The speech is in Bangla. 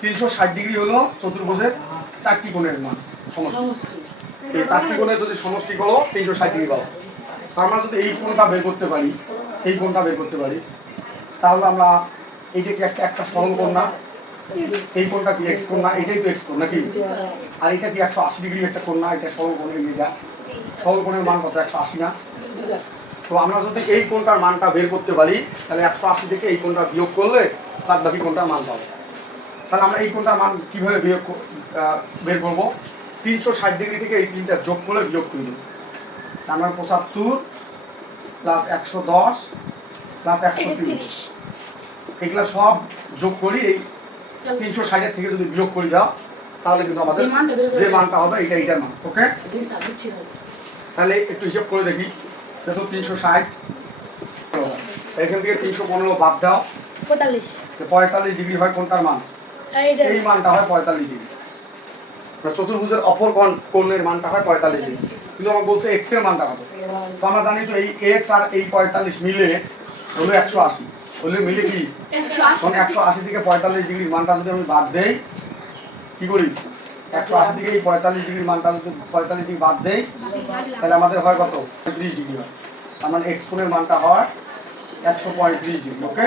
360 ডিগ্রি হলো চতুর্ভুজের চারটি কোণের মান সমষ্টি। এই চারটি কোণের যদি সমষ্টি করো 360 ডিগ্রি পাবো। আমরা যদি এই কোণটা বের করতে পারি, এই কোণটা বের করতে পারি, তাহলে আমরা এইটাকে একটা সরল কোণ না, এই কোণটা কি এক্স কোণ না, এটাই তো এক্স কোণ নাকি? আর এটা কি 180 ডিগ্রি একটা কোণ না, এটা সরল কোণ। এইটা সরল কোণের মান কত? 180 না? তো আমরা যদি এই কোণটার মানটা বের করতে পারি, তাহলে 180 থেকে এই কোণটা বিয়োগ করলে বাদ বাকি কোণটার মান পাবো। তাহলে আমরা এই কোণটার মান কিভাবে বের করবো? 360 ডিগ্রি থেকে এই তিনটা যোগ করে বিয়োগ করে দেবো। আমরা 75 প্লাস 110 প্লাস 130 এগুলা সব যোগ করি। এই 360 থেকে যদি বিয়োগ করে দাও তাহলে কিন্তু আমাদের যে মানটা হবে এইটার মান। ওকে, তাহলে একটু হিসাব করে দেখি। তো 360 এখান থেকে 315 বাদ দাও, 45 ডিগ্রি হয় কোনটার মান? এই মানটা হয় 45 ডিগ্রি। চতুর্ভুজের অপর কোণের মানটা হয় 45 ডিগ্রি, কিন্তু আমার বলছে এক্স এর মানটা কত। তো আমরা জানি তো এই এক্স আর এই 45 মিলে হলো 180, হলে মিলে কি 180 থেকে 45 ডিগ্রির মানটা যদি আমি বাদ দেই, কি করি 180 থেকে এই 45 ডিগ্রির মানটা যদি 45 ডিগ্রি বাদ দেই তাহলে আমাদের হয় কত? 35 ডিগ্রি হয়। তার মানে এক্স কোণের মানটা হয় 135 ডিগ্রি। ওকে,